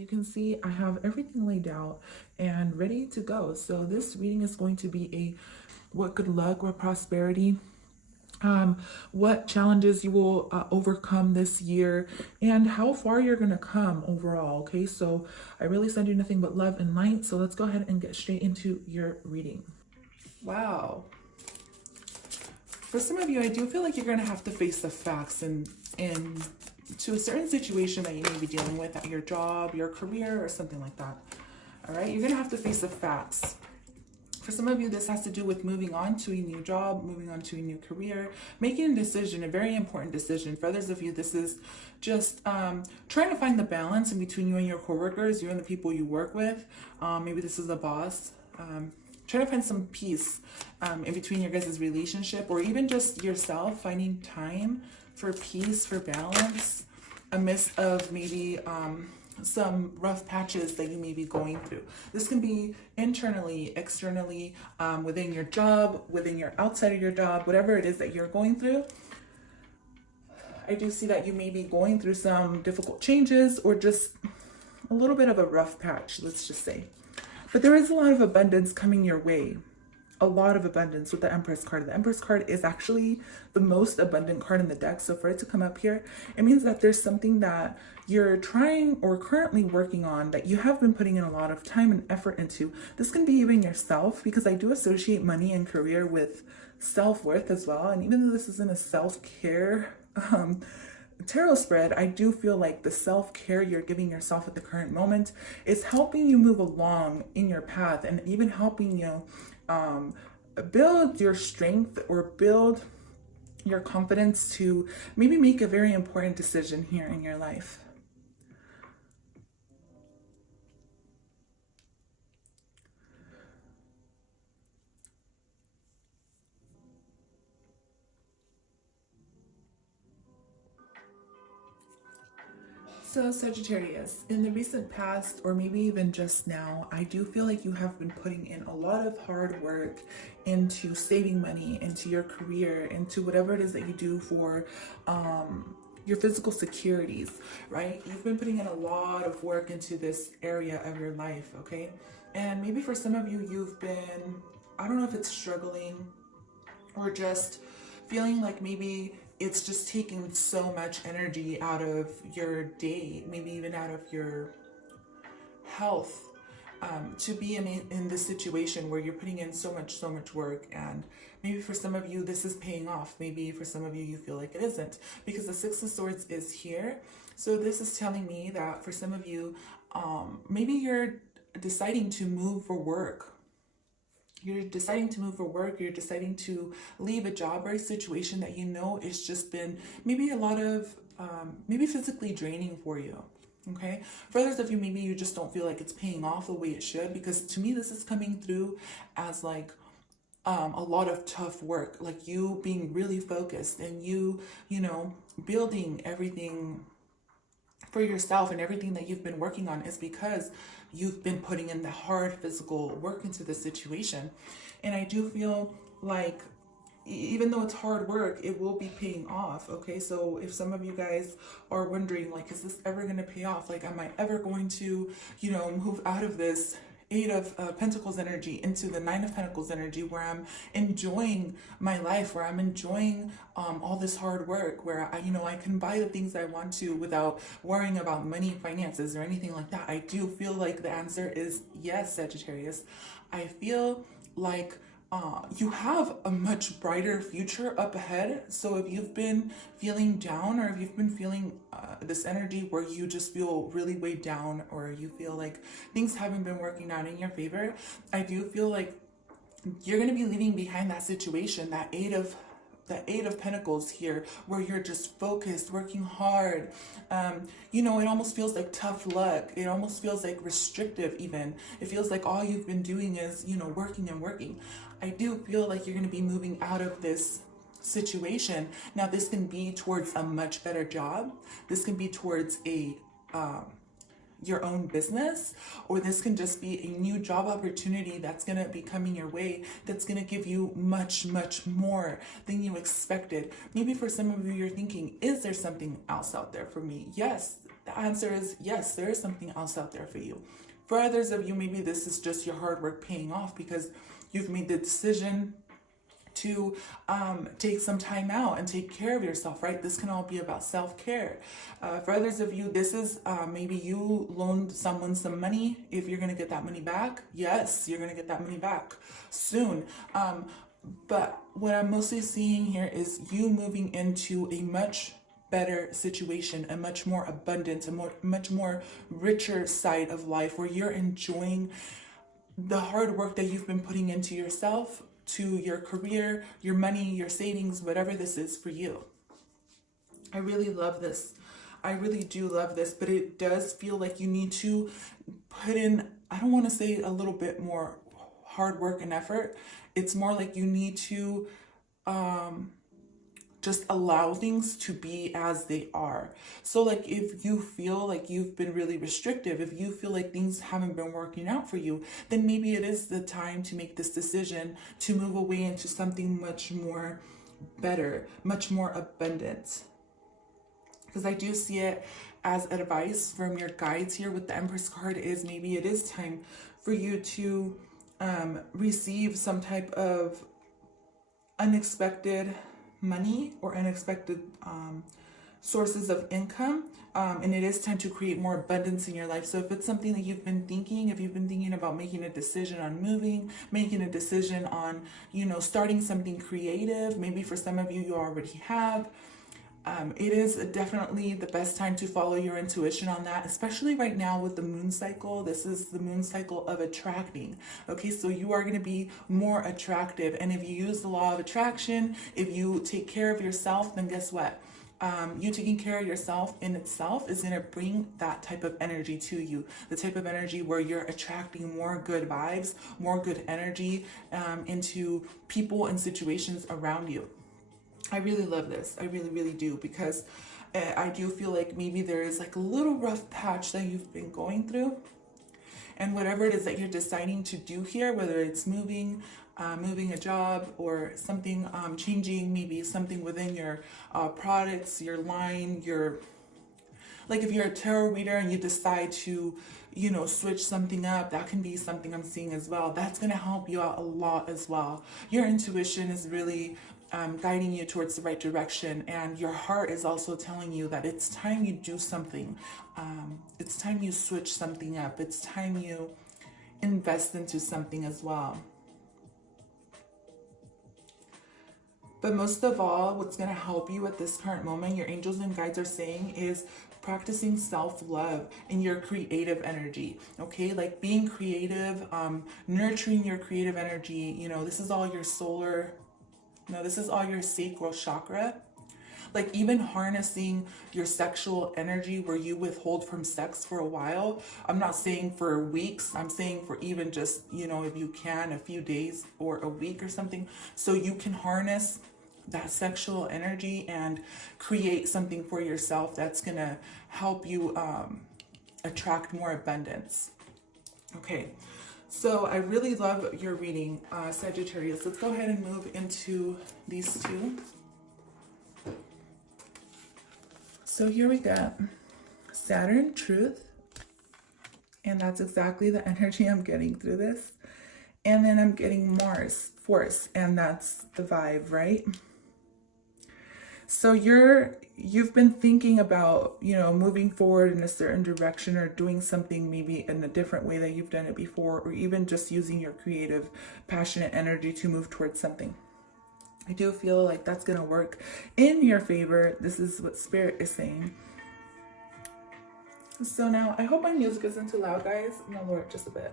you can see, I have everything laid out and ready to go. So this reading is going to be a what good luck or prosperity, what challenges you will overcome this year, and how far you're going to come overall. Okay, so I really send you nothing but love and light. So let's go ahead and get straight into your reading. Wow. For some of you, I do feel like you're going to have to face the facts and to a certain situation that you may be dealing with at your job, your career, or something like that. All right, you're going to have to face the facts. For some of you, this has to do with moving on to a new job, moving on to a new career, making a decision, a very important decision. For others of you, this is just trying to find the balance in between you and your coworkers, you and the people you work with. Maybe this is a boss. Trying to find some peace in between your guys' relationship, or even just yourself, finding time for peace, for balance, amidst of maybe some rough patches that you may be going through. This can be internally, externally, within your job, within your outside of your job, whatever it is that you're going through. I do see that you may be going through some difficult changes or just a little bit of a rough patch, let's just say. But there is a lot of abundance coming your way. A lot of abundance with the Empress card. The Empress card is actually the most abundant card in the deck. So for it to come up here, it means that there's something that you're trying or currently working on that you have been putting in a lot of time and effort into. This can be even yourself, because I do associate money and career with self-worth as well. And even though this isn't a self-care tarot spread, I do feel like the self-care you're giving yourself at the current moment is helping you move along in your path, and even helping you build your strength or build your confidence to maybe make a very important decision here in your life. So Sagittarius, in the recent past, or maybe even just now, I do feel like you have been putting in a lot of hard work into saving money, into your career, into whatever it is that you do for your physical securities, right? You've been putting in a lot of work into this area of your life, okay? And maybe for some of you, you've been, I don't know if it's struggling or just feeling like maybe it's just taking so much energy out of your day, maybe even out of your health, to be in this situation where you're putting in so much work. And maybe for some of you, this is paying off. Maybe for some of you, you feel like it isn't, because the Six of Swords is here. So this is telling me that for some of you, maybe you're deciding to move for work. You're deciding to move for work, you're deciding to leave a job or a situation that you know it's just been maybe a lot of, maybe physically draining for you, okay? For others of you, maybe you just don't feel like it's paying off the way it should, because to me, this is coming through as like a lot of tough work, like you being really focused and you know, building everything for yourself, and everything that you've been working on is because you've been putting in the hard physical work into the situation. And I do feel like even though it's hard work, it will be paying off, okay? So if some of you guys are wondering, like, is this ever going to pay off? Like, am I ever going to, you know, move out of this Eight of Pentacles energy into the Nine of Pentacles energy, where I'm enjoying my life, where I'm enjoying all this hard work, where I can buy the things I want to without worrying about money, finances, or anything like that. I do feel like the answer is yes, Sagittarius. I feel like you have a much brighter future up ahead. So if you've been feeling down, or if you've been feeling this energy where you just feel really weighed down, or you feel like things haven't been working out in your favor, I do feel like you're going to be leaving behind that situation, that Eight of Pentacles here, where you're just focused, working hard. It almost feels like tough luck. It almost feels like restrictive even. It feels like all you've been doing is, working and working. I do feel like you're going to be moving out of this situation. Now, this can be towards a much better job. This can be towards a your own business, or this can just be a new job opportunity that's going to be coming your way, that's going to give you much, much more than you expected. Maybe for some of you, you're thinking, is there something else out there for me? Yes, the answer is yes, there is something else out there for you. For others of you, maybe this is just your hard work paying off because you've made the decision to take some time out and take care of yourself, right? This can all be about self-care. For others of you, this is maybe you loaned someone some money. If you're going to get that money back, yes, you're going to get that money back soon. But what I'm mostly seeing here is you moving into a much better situation, a much more abundant, much more richer side of life where you're enjoying the hard work that you've been putting into yourself, to your career, your money, your savings, whatever this is for you. I really love this. I really do love this, but it does feel like you need to put in, I don't want to say a little bit more hard work and effort. It's more like you need to just allow things to be as they are. So like if you feel like you've been really restrictive, if you feel like things haven't been working out for you, then maybe it is the time to make this decision to move away into something much more better, much more abundant. Because I do see it as advice from your guides here with the Empress card is maybe it is time for you to receive some type of unexpected money or unexpected sources of income, and it is time to create more abundance in your life. So if it's something that you've been thinking, if you've been thinking about making a decision on moving, making a decision on, you know, starting something creative, maybe for some of you, you already have, it is definitely the best time to follow your intuition on that, especially right now with the moon cycle. This is the moon cycle of attracting. Okay, so you are going to be more attractive. And if you use the law of attraction, if you take care of yourself, then guess what? You taking care of yourself in itself is going to bring that type of energy to you. The type of energy where you're attracting more good vibes, more good energy into people and situations around you. I really love this. I really, really do, because I do feel like maybe there is like a little rough patch that you've been going through. And whatever it is that you're deciding to do here, whether it's moving a job or something, changing maybe something within your products, your line, like if you're a tarot reader and you decide to, you know, switch something up, that can be something I'm seeing as well. That's going to help you out a lot as well. Your intuition is really guiding you towards the right direction, and your heart is also telling you that it's time you do something. It's time you switch something up. It's time you invest into something as well. But most of all, what's going to help you at this current moment, your angels and guides are saying, is practicing self-love in your creative energy. Okay, like being creative, nurturing your creative energy. You know, this is all your solar. No, this is all your sacral chakra. Like even harnessing your sexual energy where you withhold from sex for a while. I'm not saying for weeks. I'm saying for even just, you know, if you can, a few days or a week or something. So you can harness that sexual energy and create something for yourself that's going to help you attract more abundance. Okay. So I really love your reading, Sagittarius. Let's go ahead and move into these two. So here we got Saturn, Truth. And that's exactly the energy I'm getting through this. And then I'm getting Mars, Force. And that's the vibe, right? So you've been thinking about, you know, moving forward in a certain direction or doing something maybe in a different way that you've done it before, or even just using your creative, passionate energy to move towards something. I do feel like that's going to work in your favor. This is what Spirit is saying. So now, I hope my music isn't too loud, guys. I'm going to lower it just a bit.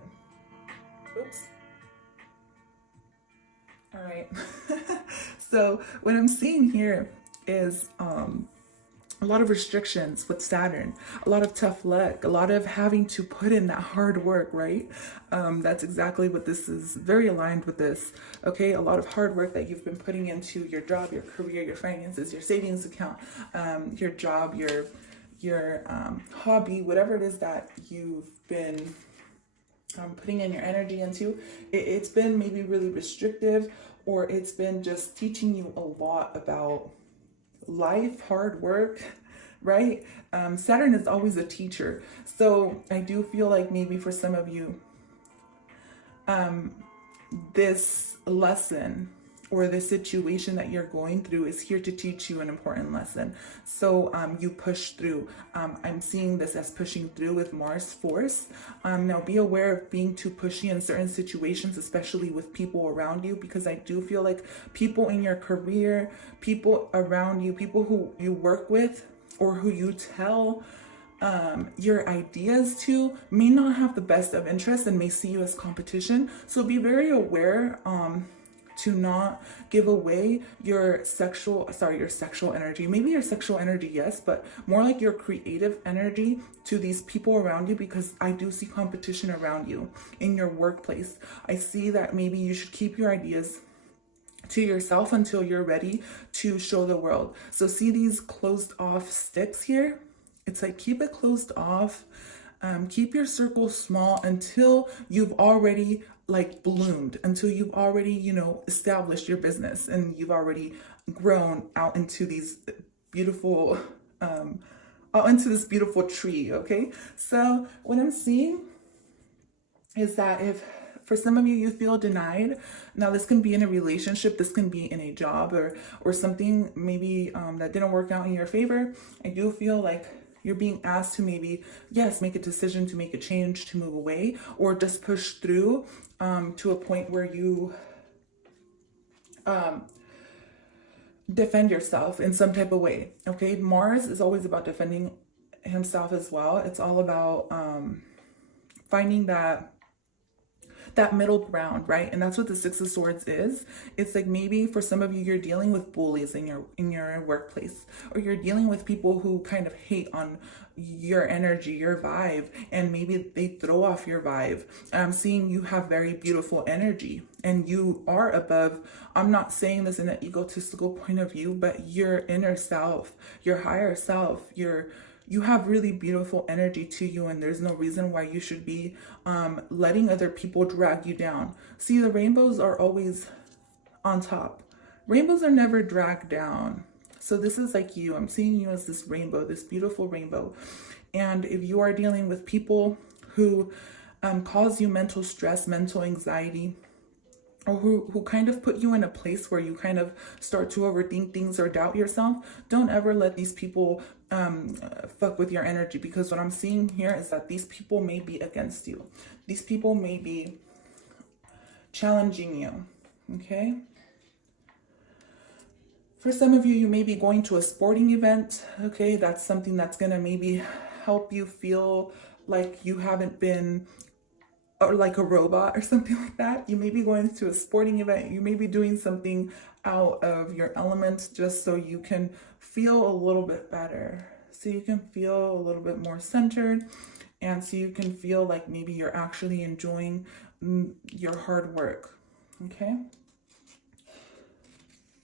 Oops. All right. So what I'm seeing here is a lot of restrictions with Saturn, a lot of tough luck, a lot of having to put in that hard work, right? That's exactly what this is, very aligned with this, okay? A lot of hard work that you've been putting into your job, your career, your finances, your savings account, your job, your hobby, whatever it is that you've been putting in your energy into, it's been maybe really restrictive, or it's been just teaching you a lot about life, hard work, right? Saturn is always a teacher. So I do feel like maybe for some of you, this lesson or the situation that you're going through is here to teach you an important lesson. So you push through. I'm seeing this as pushing through with Mars force. Now be aware of being too pushy in certain situations, especially with people around you, because I do feel like people in your career, people around you, people who you work with or who you tell your ideas to may not have the best of interest and may see you as competition. So be very aware to not give away your sexual energy, maybe your sexual energy, yes, but more like your creative energy to these people around you, because I do see competition around you in your workplace. I see that maybe you should keep your ideas to yourself until you're ready to show the world. So see these closed off sticks here? It's like, keep it closed off. Keep your circle small until you've already like bloomed, until you've already, you know, established your business and you've already grown out into these beautiful, out into this beautiful tree. Okay. So what I'm seeing is that if for some of you, you feel denied. Now this can be in a relationship, this can be in a job, or something maybe that didn't work out in your favor. I do feel like you're being asked to maybe, yes, make a decision, to make a change, to move away, or just push through to a point where you defend yourself in some type of way. Okay, Mars is always about defending himself as well. It's all about finding that middle ground, right? And that's what the Six of Swords is. It's like, maybe for some of you, you're dealing with bullies in your workplace, or you're dealing with people who kind of hate on your energy, your vibe, and maybe they throw off your vibe. I'm seeing you have very beautiful energy and you are above. I'm not saying this in an egotistical point of view, but your inner self, your higher self, you have really beautiful energy to you, and there's no reason why you should be letting other people drag you down. See, the rainbows are always on top. Rainbows are never dragged down. So this is like you. I'm seeing you as this rainbow, this beautiful rainbow. And if you are dealing with people who cause you mental stress, mental anxiety, or who kind of put you in a place where you kind of start to overthink things or doubt yourself, don't ever let these people fuck with your energy, because what I'm seeing here is that these people may be against you. These people may be challenging you, okay? For some of you, you may be going to a sporting event, okay? That's something that's gonna maybe help you feel like you haven't been, or like a robot or something like that. You may be going to a sporting event. You may be doing something out of your element just so you can feel a little bit better. So you can feel a little bit more centered, and so you can feel like maybe you're actually enjoying your hard work, okay?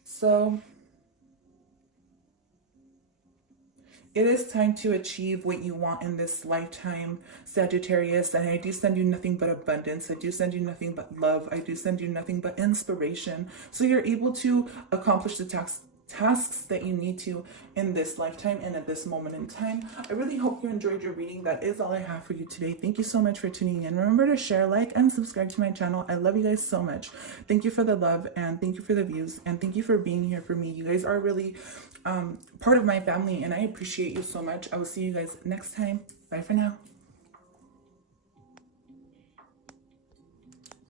So it is time to achieve what you want in this lifetime, Sagittarius. And I do send you nothing but abundance. I do send you nothing but love. I do send you nothing but inspiration. So you're able to accomplish the tasks that you need to in this lifetime and at this moment in time. I really hope you enjoyed your reading. That is all I have for you today. Thank you so much for tuning in. Remember to share, like, and subscribe to my channel. I love you guys so much. Thank you for the love, and thank you for the views, and thank you for being here for me. You guys are really part of my family, and I appreciate you so much. I will see you guys next time. Bye for now.